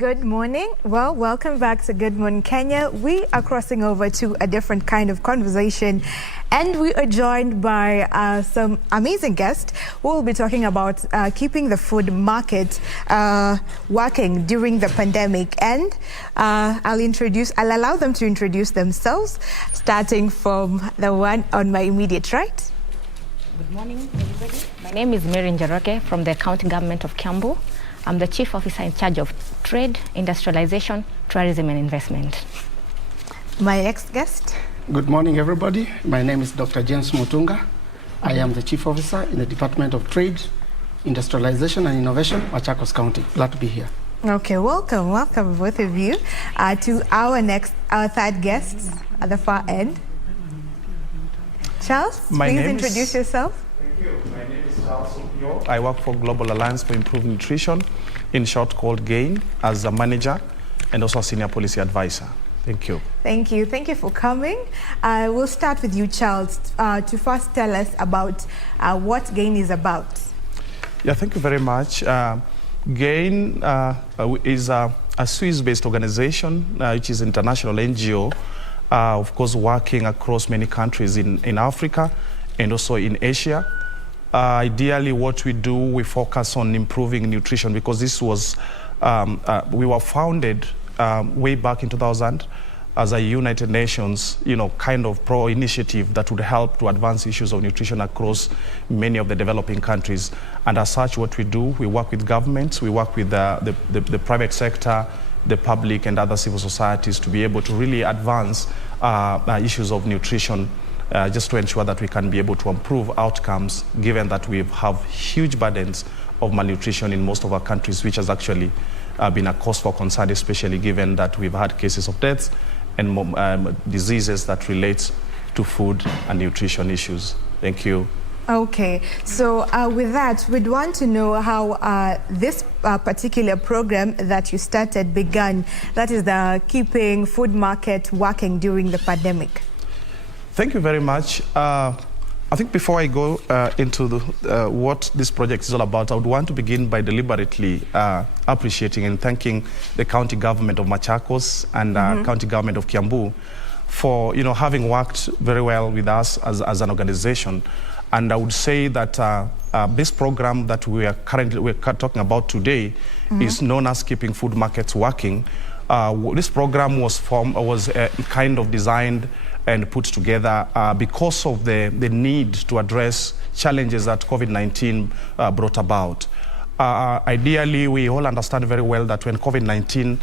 Good morning. Well, welcome back to Good Morning Kenya. We are crossing over to a different kind of conversation, and we are joined by some amazing guests who will be talking about keeping the food market working during the pandemic. And I'll allow them to introduce themselves, starting from the one on my immediate right. Good morning, everybody. My name is Njoroge from the County Government of Kiambu. I'm the Chief Officer in charge of Trade, Industrialisation, Tourism and Investment. My next guest. Good morning, everybody. My name is Dr. James Motunga. I am the Chief Officer in the Department of Trade, Industrialisation and Innovation, Machakos County. Glad to be here. Okay, welcome both of you to our third guest at the far end. Charles, please introduce yourself. Thank you. My name is Charles Opiyo. I work for Global Alliance for Improved Nutrition, in short called GAIN, as a manager and also a senior policy advisor. Thank you. Thank you. Thank you for coming. We'll start with you, Charles, to first tell us about what GAIN is about. Yeah, thank you very much. GAIN is a Swiss-based organization, which is an international NGO, of course, working across many countries in Africa and also in Asia. Ideally, what we do, we focus on improving nutrition, because this was, we were founded way back in 2000 as a United Nations, kind of pro-initiative that would help to advance issues of nutrition across many of the developing countries. And as such, what we do, we work with governments, we work with the private sector, the public and other civil societies to be able to really advance issues of nutrition, just to ensure that we can be able to improve outcomes, given that we have huge burdens of malnutrition in most of our countries, which has actually been a cause for concern, especially given that we've had cases of deaths and diseases that relate to food and nutrition issues. Thank you. Okay, so with that, we'd want to know how this particular program that you started began, that is the Keeping Food Market Working During the Pandemic. Thank you very much. I think before I go into what this project is all about, I would want to begin by deliberately appreciating and thanking the County Government of Machakos and County Government of Kiambu for having worked very well with us as an organization. And I would say that this program that we're talking about today is known as Keeping Food Markets Working. This program was kind of designed and put together because of the need to address challenges that COVID-19 brought about. Ideally, we all understand very well that when COVID-19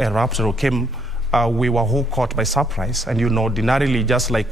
erupted or came, we were all caught by surprise. And ordinarily, just like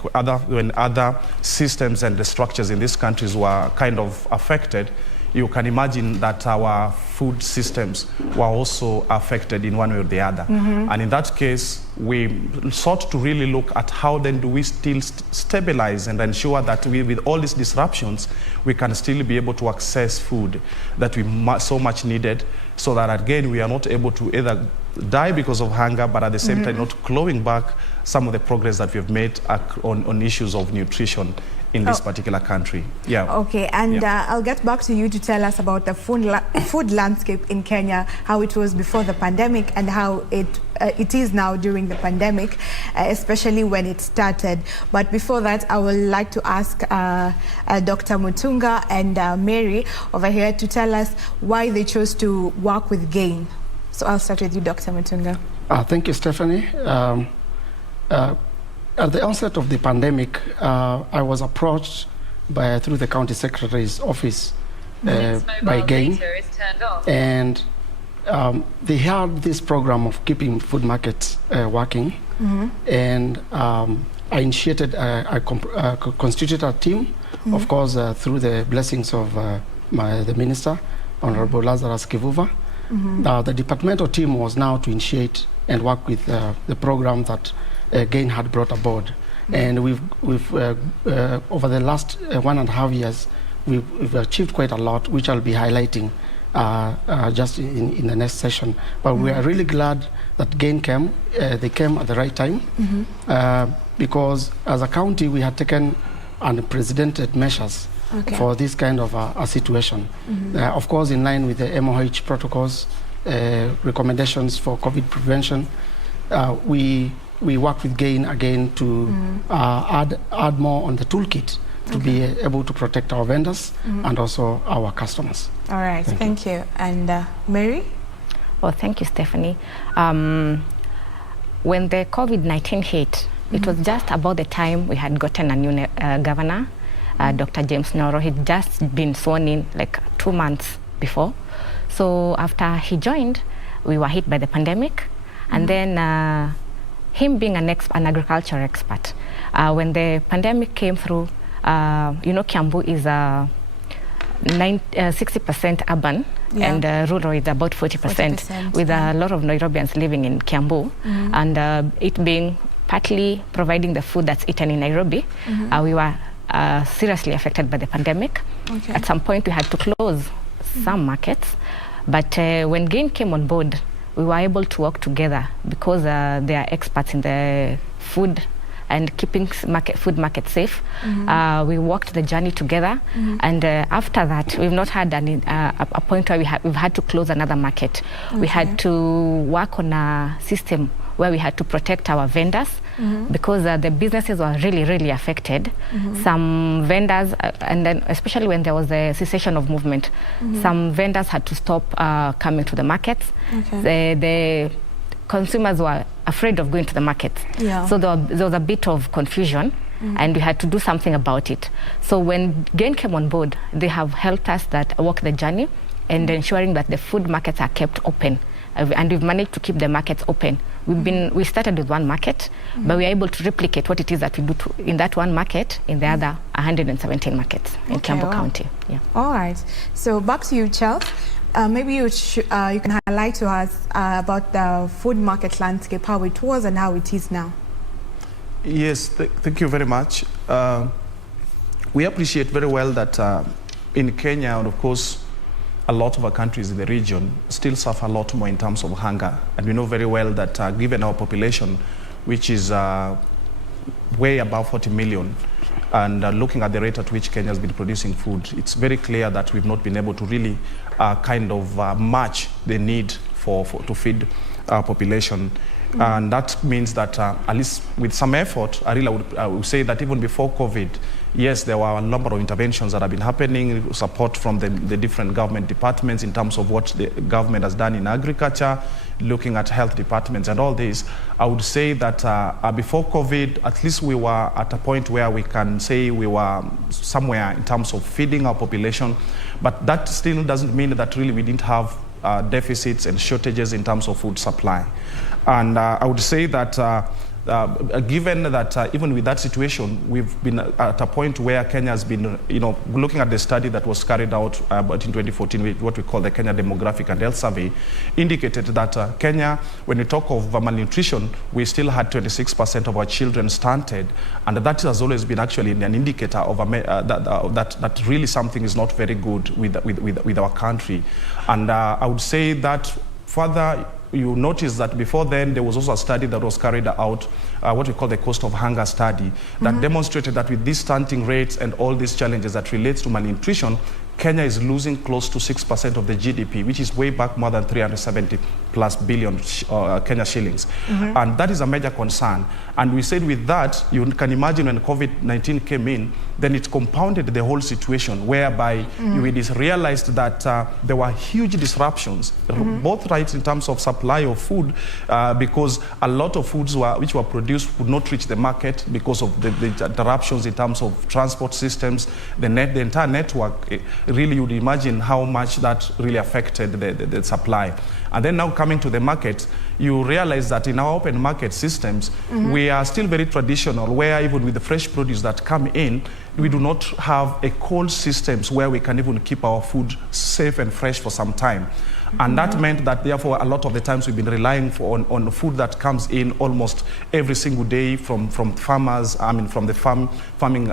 when other systems and the structures in these countries were kind of affected, you can imagine that our food systems were also affected in one way or the other. And in that case, we sought to really look at how then do we still stabilize and ensure that with all these disruptions, we can still be able to access food that we so much needed, so that again, we are not able to either die because of hunger, but at the same time not clawing back some of the progress that we've made on issues of nutrition in this particular country. Yeah. Okay, and I'll get back to you to tell us about the food landscape in Kenya, how it was before the pandemic and how it is now during the pandemic, especially when it started. But before that, I would like to ask Dr. Mutunga and Mary over here to tell us why they chose to work with GAIN. So I'll start with you, Dr. Mutunga. Thank you, Stephanie. At the onset of the pandemic, I was approached through the County Secretary's office by GAIN, and they had this program of keeping food markets working, and I initiated, I constituted a team, of course, through the blessings of the Minister, Honorable Lazarus Kivuva. The departmental team was now to initiate and work with the program that GAIN had brought aboard. And we've over the last 1.5 years, we've achieved quite a lot, which I'll be highlighting just in the next session. But we are really glad that GAIN came. They came at the right time, because as a county, we had taken unprecedented measures for this kind of a situation. Of course, in line with the MOH protocols, recommendations for COVID prevention. We work with GAIN again to add more on the toolkit to be able to protect our vendors and also our customers. All right, thank you. And Mary? Well, thank you, Stephanie. When the COVID-19 hit, it was just about the time we had gotten a new governor, Dr. James Motunga. He'd just been sworn in like 2 months before. So after he joined, we were hit by the pandemic. And then him being an agriculture expert, when the pandemic came through, Kiambu is 60% urban and rural is about 40%, with a lot of Nairobians living in Kiambu. And it being partly providing the food that's eaten in Nairobi, we were seriously affected by the pandemic. At some point, we had to close some markets. But when GAIN came on board, we were able to work together because they are experts in the food and keeping food market safe. We walked the journey together, and after that, we've not had a point where we've had to close another market. We had to work on a system where we had to protect our vendors because the businesses were really, really affected. Some vendors, and then especially when there was a cessation of movement, some vendors had to stop coming to the markets. The consumers were afraid of going to the market. So there was a bit of confusion, and we had to do something about it. So when GAIN came on board, they have helped us walk the journey and ensuring that the food markets are kept open. And we've managed to keep the markets open. We started with one market, but we were able to replicate what it is that we do in that one market in the other 117 markets in Kiambu County. All right. So back to you, Charles. Maybe you can highlight to us about the food market landscape, how it was and how it is now. Yes, thank you very much. We appreciate very well that in Kenya, and of course, a lot of our countries in the region still suffer a lot more in terms of hunger. And we know very well that given our population, which is way above 40 million, and looking at the rate at which Kenya has been producing food, it's very clear that we've not been able to really match the need to feed our population. And that means that at least with some effort, I would say that even before COVID, yes, there were a number of interventions that have been happening, support from the different government departments in terms of what the government has done in agriculture, looking at health departments and all this. I would say that before COVID, at least we were at a point where we can say we were somewhere in terms of feeding our population. But that still doesn't mean that really we didn't have deficits and shortages in terms of food supply. And I would say that given that even with that situation, we've been at a point where Kenya has been, looking at the study that was carried out in 2014, what we call the Kenya Demographic and Health Survey, indicated that Kenya, when we talk of malnutrition, we still had 26% of our children stunted, and that has always been actually an indicator of that really something is not very good with our country. And I would say that further, you notice that before then there was also a study that was carried out, what we call the cost of hunger study, that demonstrated that with these stunting rates and all these challenges that relates to malnutrition, Kenya is losing close to 6% of the GDP, which is way back more than 370 plus billion Kenya shillings. And that is a major concern. And we said with that, you can imagine when COVID-19 came in, then it compounded the whole situation, whereby we realized that there were huge disruptions, both right in terms of supply of food, because a lot of foods which were produced would not reach the market because of the interruptions in terms of transport systems, the entire network. Really, you would imagine how much that really affected the supply. And then now coming to the market, you realize that in our open market systems, we are still very traditional, where even with the fresh produce that come in, we do not have a cold systems where we can even keep our food safe and fresh for some time. And that meant that, therefore, a lot of the times we've been relying on food that comes in almost every single day from farmers, from the farming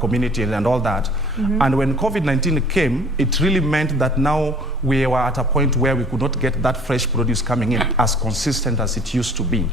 community and all that. And when COVID-19 came, it really meant that now we were at a point where we could not get that fresh produce coming in as consistent as it used to be.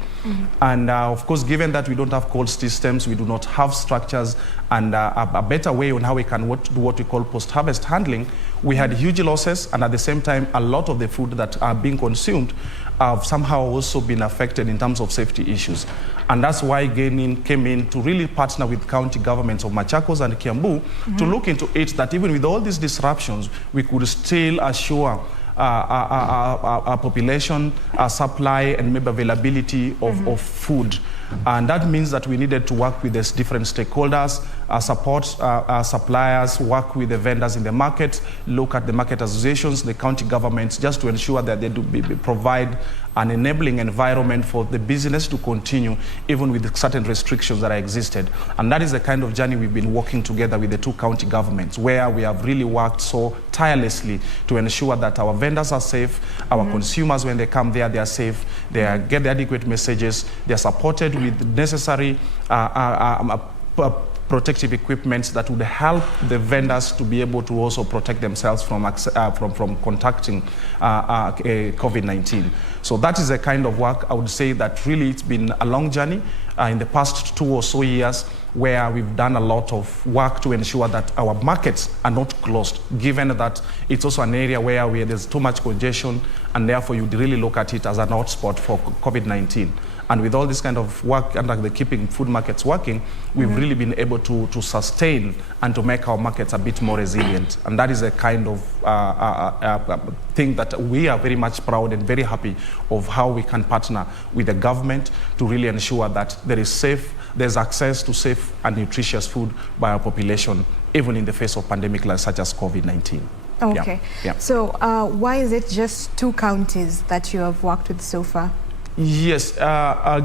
And of course, given that we don't have cold systems, we do not have structures and a a better way on how we can do what we call post-harvest handling. We had huge losses, and at the same time, a lot of the food that are being consumed have somehow also been affected in terms of safety issues. And that's why Gaining came in to really partner with county governments of Machakos and Kiambu to look into it that even with all these disruptions, we could still assure our population, our supply, and maybe availability of food. And that means that we needed to work with these different stakeholders, support our suppliers, work with the vendors in the market, look at the market associations, the county governments, just to ensure that they do provide an enabling environment for the business to continue, even with certain restrictions that are existed. And that is the kind of journey we've been working together with the two county governments, where we have really worked so tirelessly to ensure that our vendors are safe, our consumers, when they come there, they are safe, they get the adequate messages, they are supported with necessary protective equipment that would help the vendors to be able to also protect themselves from contacting COVID-19. So that is a kind of work, I would say, that really it's been a long journey in the past 2 or so years, where we've done a lot of work to ensure that our markets are not closed, given that it's also an area where there's too much congestion, and therefore you'd really look at it as an hotspot for COVID-19. And with all this kind of work under the keeping food markets working, we've really been able to sustain and to make our markets a bit more resilient. And that is a kind of thing that we are very much proud and very happy of, how we can partner with the government to really ensure that there's access to safe and nutritious food by our population, even in the face of pandemic such as COVID-19. Okay. Yeah. So why is it just 2 counties that you have worked with so far? Yes,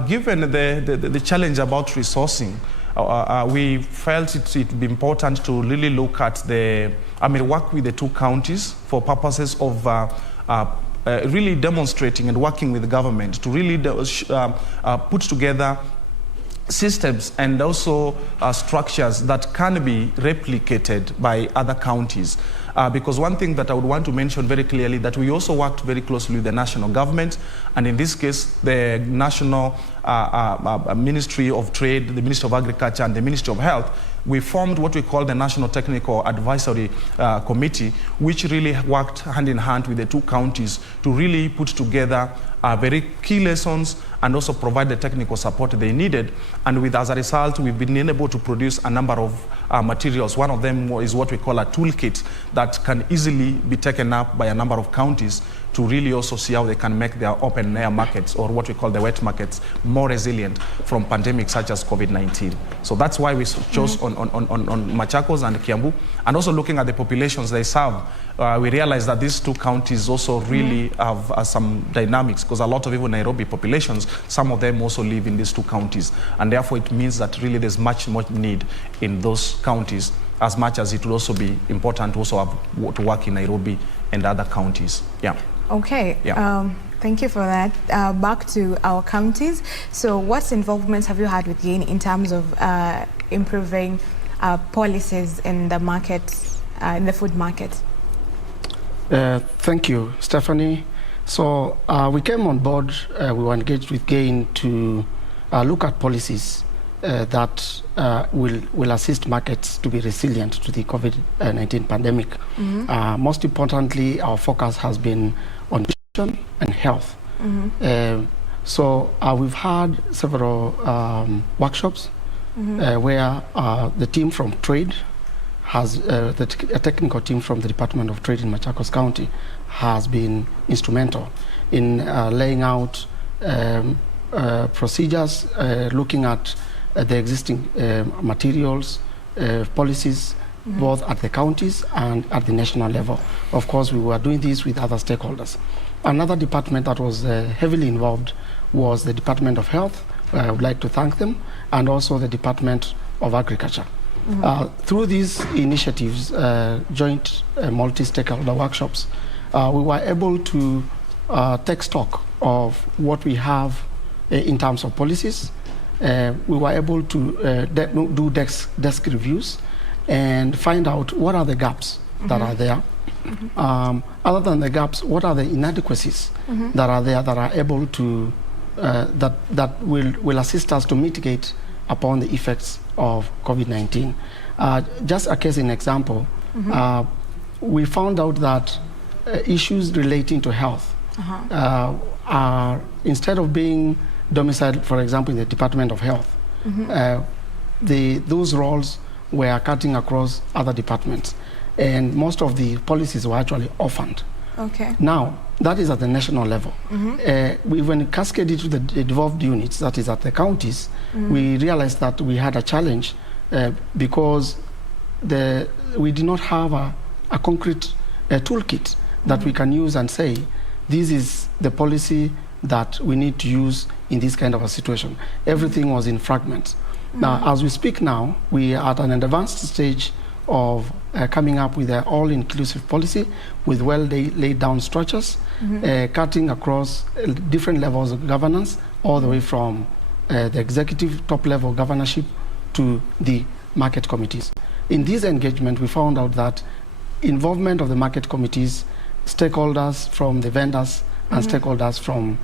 given the challenge about resourcing, we felt it would be important to really look at work with the 2 counties for purposes of really demonstrating and working with the government to really put together systems and also structures that can be replicated by other counties. Because one thing that I would want to mention very clearly, that we also worked very closely with the national government, and in this case, the National Ministry of Trade, the Ministry of Agriculture, and the Ministry of Health. We formed what we call the National Technical Advisory Committee, which really worked hand in hand with the 2 counties to really put together very key lessons and also provide the technical support they needed. And as a result, we've been able to produce a number of materials. One of them is what we call a toolkit that can easily be taken up by a number of counties to really also see how they can make their open air markets, or what we call the wet markets, more resilient from pandemics such as COVID-19. So that's why we chose on Machakos and Kiambu, and also looking at the populations they serve. We realized that these 2 counties also really have some dynamics, because a lot of even Nairobi populations, some of them also live in these 2 counties, and therefore it means that really there's much need in those counties, as much as it will also be important to also have to work in Nairobi and other counties. Yeah. Okay. Yeah. Thank you for that. Back to our counties. So what involvements have you had with GAIN in terms of improving policies in the markets, in the food market? Thank you, Stephanie. So we came on board, we were engaged with GAIN to look at policies that will assist markets to be resilient to the COVID-19 pandemic. Most importantly, our focus has been on nutrition and health. So we've had several workshops where the team from trade has, a technical team from the Department of Trade in Machakos County has been instrumental in laying out procedures, looking at the existing materials, policies, both at the counties and at the national level. Of course, we were doing this with other stakeholders. Another department that was heavily involved was the Department of Health. I would like to thank them, and also the Department of Agriculture. Through these initiatives, joint multi-stakeholder workshops, we were able to take stock of what we have in terms of policies. We were able to do desk reviews and find out what are the gaps that are there. Other than the gaps, what are the inadequacies that are there that are able to, that will assist us to mitigate upon the effects of COVID-19. Just a case in example, we found out that issues relating to health are, instead of being domiciled, for example, in the Department of Health, those roles were cutting across other departments, and most of the policies were actually orphaned. Okay. Now, that is at the national level. When it cascaded to the devolved units, that is at the counties, we realized that we had a challenge because we did not have a concrete toolkit that we can use and say, this is the policy that we need to use in this kind of a situation. Everything was in fragments. Now, as we speak now, we are at an advanced stage of coming up with an all-inclusive policy with well-laid down structures, cutting across different levels of governance, all the way from the executive top-level governorship to the market committees. In this engagement, we found out that involvement of the market committees, stakeholders from the vendors, and stakeholders from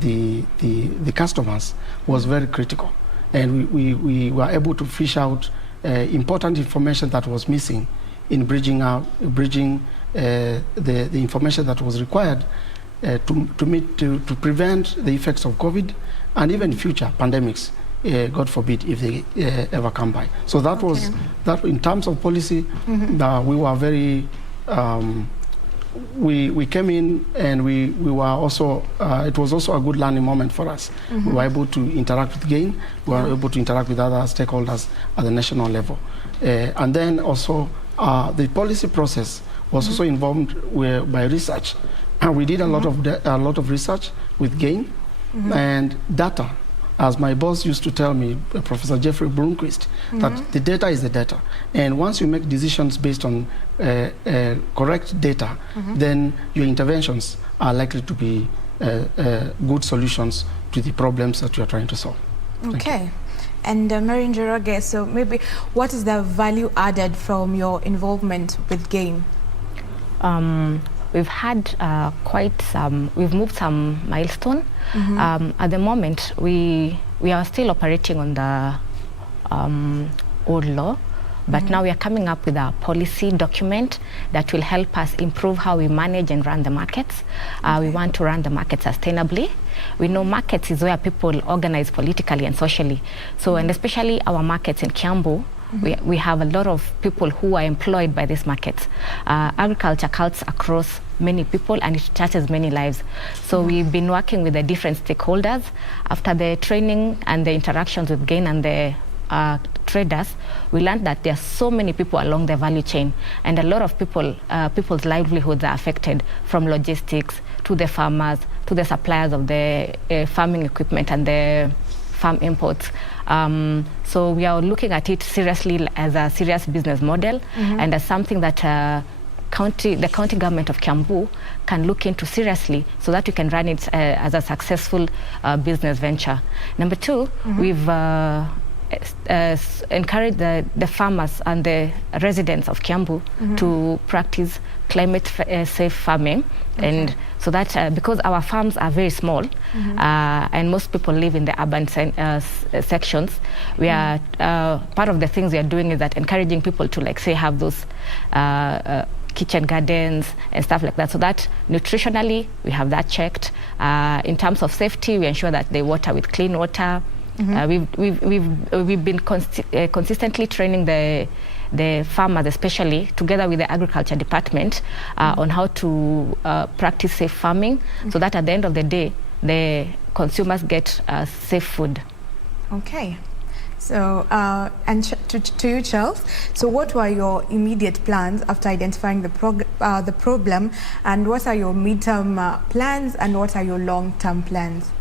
the customers was very critical. And we were able to fish out important information that was missing in bridging the information that was required to prevent the effects of COVID and even future pandemics, God forbid, if they ever come by. So that was that. In terms of policy, we were very. We came in and we were also, it was also a good learning moment for us. We were able to interact with GAIN, we were able to interact with other stakeholders at the national level. And then also the policy process was also involved by research. And we did a lot of research with GAIN and data. As my boss used to tell me, Professor Jeffrey Blomquist, that the data is the data. And once you make decisions based on correct data, then your interventions are likely to be good solutions to the problems that you are trying to solve. Okay. And Mary Njoroge, so maybe what is the value added from your involvement with GAIN? We've had we've moved some milestone. At the moment, we are still operating on the old law, but now we are coming up with a policy document that will help us improve how we manage and run the markets. We want to run the market sustainably. We know markets is where people organize politically and socially. So, and especially our markets in Kiambu, we have a lot of people who are employed by these markets. Agriculture cuts across many people and it touches many lives. So we've been working with the different stakeholders. After the training and the interactions with GAIN and the traders, we learned that there are so many people along the value chain, and a lot of people's livelihoods are affected, from logistics to the farmers to the suppliers of the farming equipment and the farm imports. So we are looking at it seriously as a serious business model and as something that the county government of Kiambu can look into seriously so that we can run it as a successful business venture. Number two, we've encouraged the farmers and the residents of Kiambu to practice climate safe farming. And so that because our farms are very small and most people live in the urban sections, we are part of the things we are doing is that encouraging people to, like, say, have those kitchen gardens and stuff like that, so that nutritionally we have that checked. In terms of safety, we ensure that they water with clean water. We've been consistently training the farmers, especially together with the agriculture department, on how to practice safe farming, so that at the end of the day, the consumers get safe food. Okay. So, and to you, Charles, so what were your immediate plans after identifying the problem, and what are your midterm plans, and what are your long-term plans?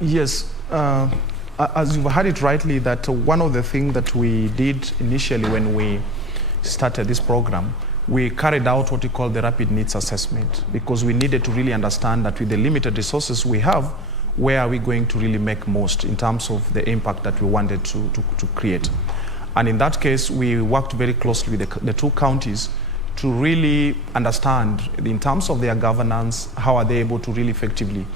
Yes. As you've heard it rightly, that one of the things that we did initially when we started this program, we carried out what we call the rapid needs assessment, because we needed to really understand that with the limited resources we have, where are we going to really make most in terms of the impact that we wanted to create. And in that case, we worked very closely with the two counties to really understand, in terms of their governance, how are they able to really effectively,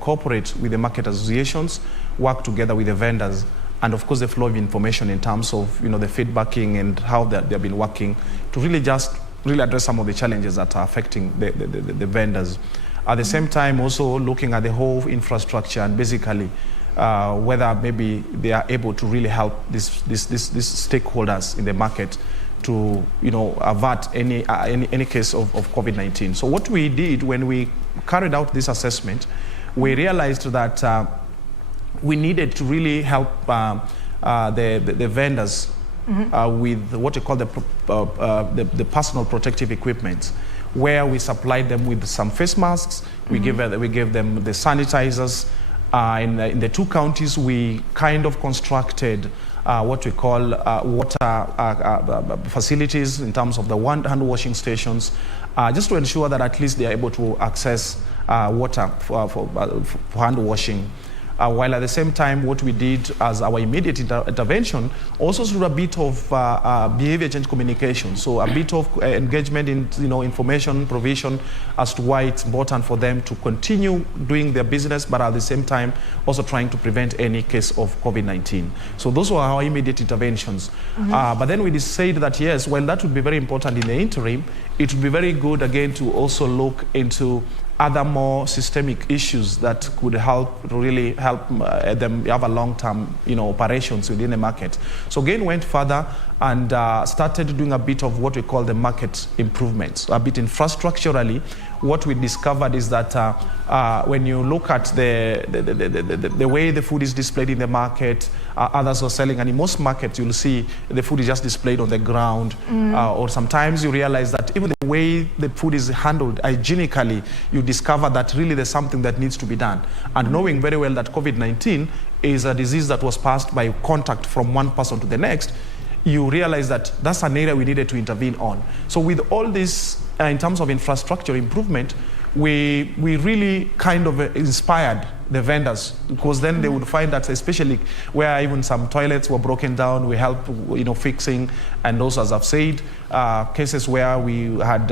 cooperate with the market associations, work together with the vendors, and of course the flow of information in terms of the feedbacking and how they've been working to really address some of the challenges that are affecting the vendors. At the same time, also looking at the whole infrastructure and basically whether maybe they are able to really help these stakeholders in the market to avert any case of COVID-19. So what we did when we carried out this assessment, we realized that we needed to really help the vendors with what we call the personal protective equipment, where we supplied them with some face masks. We gave them the sanitizers. In the two counties, we kind of constructed what we call water facilities in terms of the hand washing stations, just to ensure that at least they are able to access water for hand washing. While at the same time, what we did as our immediate intervention also through a bit of behavior change communication. So a bit of engagement in information provision as to why it's important for them to continue doing their business, but at the same time also trying to prevent any case of COVID-19. So those were our immediate interventions. But then we decided that yes, while that would be very important in the interim, it would be very good again to also look into other more systemic issues that could really help them have a long-term operations within the market. So again, went further and started doing a bit of what we call the market improvements, a bit infrastructurally. What we discovered is that when you look at the way the food is displayed in the market, others are selling, and in most markets you'll see the food is just displayed on the ground, or sometimes you realize that even the way the food is handled hygienically, you discover that really there's something that needs to be done. And knowing very well that COVID-19 is a disease that was passed by contact from one person to the next, you realize that that's an area we needed to intervene on. So with all this, in terms of infrastructure improvement, we really kind of inspired the vendors, because then they would find that, especially where even some toilets were broken down, we helped fixing. And also, as I've said, cases where we had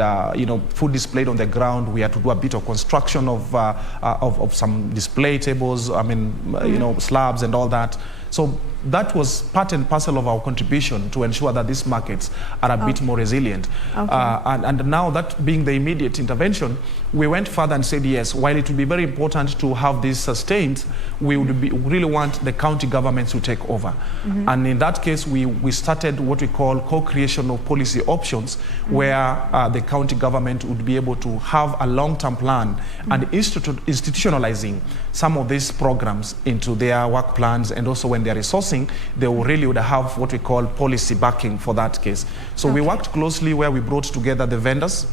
food displayed on the ground, we had to do a bit of construction of some display tables, slabs and all that. So that was part and parcel of our contribution to ensure that these markets are a bit more resilient. And now, that being the immediate intervention, we went further and said, yes, while it would be very important to have this sustained, we really want the county governments to take over. And in that case, we started what we call co-creation of policy options, where the county government would be able to have a long-term plan and institutionalizing some of these programs into their work plans, and also when they're resourcing, they would have what we call policy backing for that case. So we worked closely where we brought together the vendors.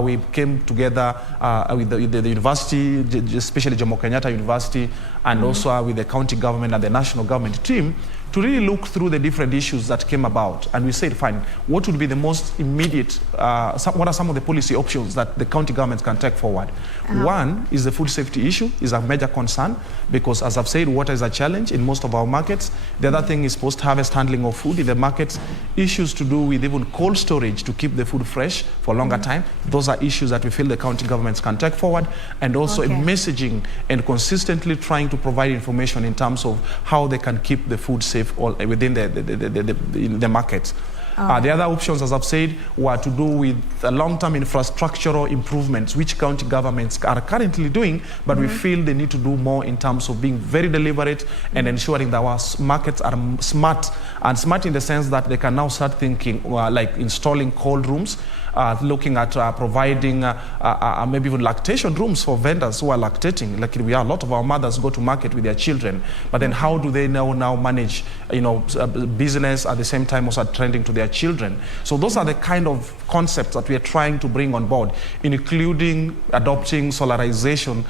We came together with the university, especially Jomo Kenyatta University, and also with the county government and the national government team, to really look through the different issues that came about. And we said, fine, what would be the most immediate, what are some of the policy options that the county governments can take forward? One is the food safety issue, is a major concern, because as I've said, water is a challenge in most of our markets. The other thing is post-harvest handling of food in the markets, issues to do with even cold storage to keep the food fresh for a longer time. Those are issues that we feel the county governments can take forward, and also messaging and consistently trying to provide information in terms of how they can keep the food safe within the markets. The other options, as I've said, were to do with long-term infrastructural improvements, which county governments are currently doing, but we feel they need to do more in terms of being very deliberate and ensuring that our markets are smart, and smart in the sense that they can now start thinking like installing cold rooms, looking at providing maybe even lactation rooms for vendors who are lactating. Like we have a lot of our mothers go to market with their children, but then how do they now manage business at the same time also attending to their children? So those are the kind of concepts that we are trying to bring on board, including adopting solarization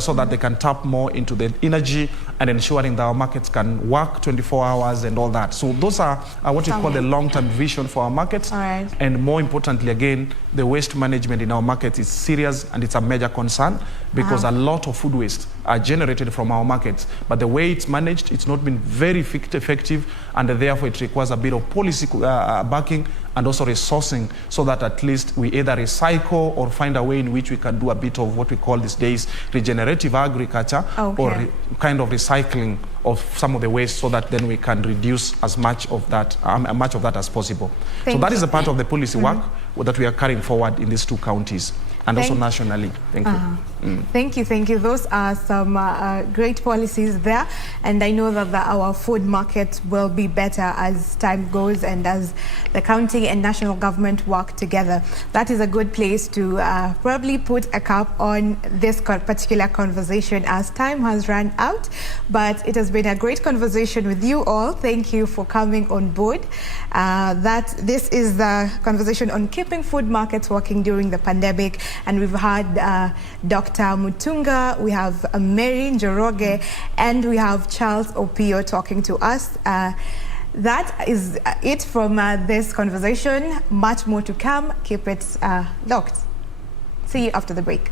so that they can tap more into the energy and ensuring that our markets can work 24 hours and all that. So those are what we call the long-term vision for our markets. And more importantly, again, the waste management in our markets is serious, and it's a major concern, because a lot of food waste are generated from our markets. But the way it's managed, it's not been very effective, and therefore it requires a bit of policy backing and also resourcing, so that at least we either recycle or find a way in which we can do a bit of what we call these days regenerative agriculture, or kind of recycling of some of the waste so that then we can reduce as much of that as possible. So that is a part of the policy work that we are carrying forward in these two counties and also nationally. Thank you. Thank you. Those are some great policies there, and I know that our food market will be better as time goes and as the county and national government work together. That is a good place to probably put a cap on this particular conversation as time has run out, but it has been a great conversation with you all. Thank you for coming on board. This is the conversation on keeping food markets working during the pandemic, and we've had Dr. Mutunga, we have Mary Njoroge, and we have Charles Opiyo talking to us. That is it from this conversation. Much more to come. Keep it locked. See you after the break.